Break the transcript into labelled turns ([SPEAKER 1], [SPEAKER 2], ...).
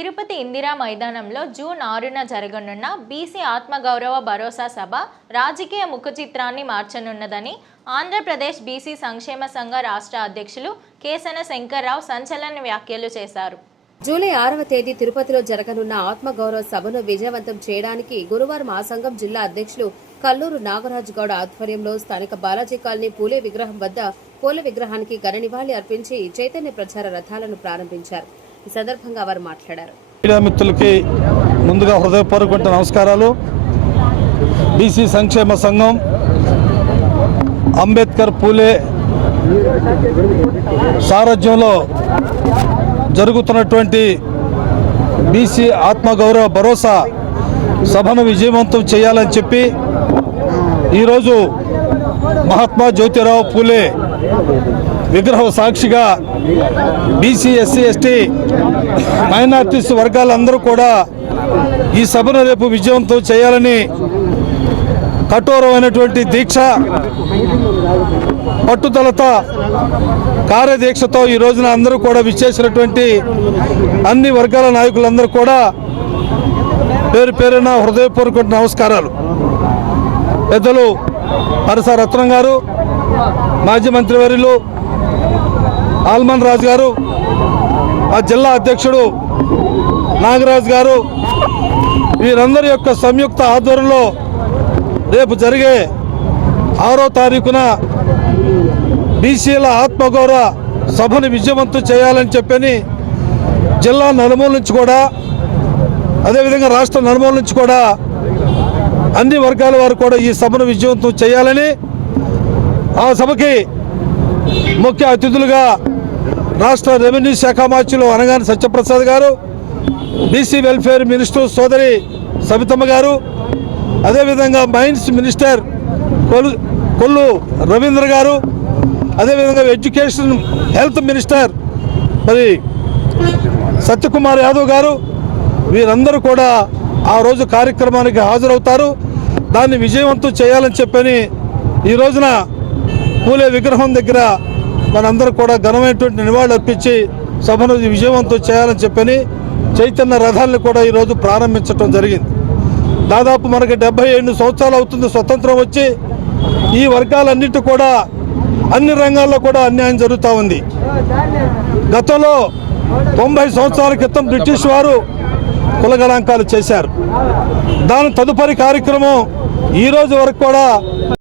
[SPEAKER 1] తిరుపతి ఇందిరా మైదానంలో జూన్ ఆరున జరగనున్న బీసీ ఆత్మగౌరవ భరోసా సభ రాజకీయ ముఖ చిత్రాన్ని మార్చనున్నదని ఆంధ్రప్రదేశ్ బీసీ సంక్షేమ సంఘ రాష్ట్ర అధ్యక్షులు కేసన శంకర్రావు సంచలన వ్యాఖ్యలు చేశారు.
[SPEAKER 2] జూలై ఆరవ తేదీ తిరుపతిలో జరగనున్న ఆత్మగౌరవ సభను విజయవంతం చేయడానికి గురువారం ఆ సంఘం జిల్లా అధ్యక్షులు కల్లూరు నాగరాజు గౌడ ఆధ్వర్యంలో స్థానిక బాలాజీ కాలనీ పూలే విగ్రహం వద్ద పూల విగ్రహానికి ఘన నివాళి అర్పించి చైతన్య ప్రచార రథాలను ప్రారంభించారు. ఈ సందర్భంగా వారు మాట్లాడారు.
[SPEAKER 3] మీడియా మిత్రులకి ముందుగా హృదయపూర్వక నమస్కారాలు. బీసీ సంక్షేమ సంఘం అంబేద్కర్ పూలే సారథ్యంలో జరుగుతున్నటువంటి బీసీ ఆత్మగౌరవ భరోసా సభను విజయవంతం చేయాలని చెప్పి ఈరోజు మహాత్మా జ్యోతిరావు పూలే విగ్రహ సాక్షిగా బీసీ ఎస్సీ ఎస్టీ మైనార్టీస్ వర్గాలందరూ కూడా ఈ సభను రేపు విజయవంతం చేయాలని కఠోరమైనటువంటి దీక్ష పట్టుదలతో కార్యదీక్షతో ఈ రోజున అందరూ కూడా విచ్చేసినటువంటి అన్ని వర్గాల నాయకులందరూ కూడా పేరు పేరున హృదయపూర్వక నమస్కారాలు. పెద్దలు హరస రత్నం గారు మాజీ మంత్రివర్యులు ఆల్మన్ రాజు గారు ఆ జిల్లా అధ్యక్షుడు నాగరాజు గారు వీరందరి యొక్క సంయుక్త ఆధ్వర్యంలో రేపు జరిగే ఆరో తారీఖున బీసీల ఆత్మగౌరవ సభను విజయవంతం చేయాలని చెప్పని జిల్లా నలుమూల నుంచి కూడా అదేవిధంగా రాష్ట్ర నలుమూల నుంచి కూడా అన్ని వర్గాల వారు కూడా ఈ సభను విజయవంతం చేయాలని ఆ సభకి ముఖ్య అతిథులుగా రాష్ట్ర రెవెన్యూ శాఖ మార్చులు అనగాని సత్యప్రసాద్ గారు బీసీ వెల్ఫేర్ మినిస్టర్ సోదరి సబితమ్మ గారు అదేవిధంగా మైన్స్ మినిస్టర్ కొల్లు కొల్లు రవీంద్ర గారు అదేవిధంగా ఎడ్యుకేషన్ హెల్త్ మినిస్టర్ మరి సత్యకుమార్ యాదవ్ గారు వీరందరూ కూడా ఆ రోజు కార్యక్రమానికి హాజరవుతారు. దాన్ని విజయవంతం చేయాలని చెప్పని ఈ రోజున పూలే విగ్రహం దగ్గర మనందరూ కూడా ఘనమైనటువంటి నివాళులు అర్పించి సభను విజయవంతం చేయాలని చెప్పని చైతన్య రథాలను కూడా ఈరోజు ప్రారంభించడం జరిగింది. దాదాపు మనకి డెబ్బై ఏడు సంవత్సరాలు అవుతుంది స్వతంత్రం వచ్చి ఈ వర్గాలన్నిటి కూడా అన్ని రంగాల్లో కూడా అన్యాయం జరుగుతూ ఉంది. గతంలో తొంభై సంవత్సరాల క్రితం బ్రిటిష్ వారు కులగణాంకాలు చేశారు. దాని తదుపరి కార్యక్రమం ఈ రోజు వరకు కూడా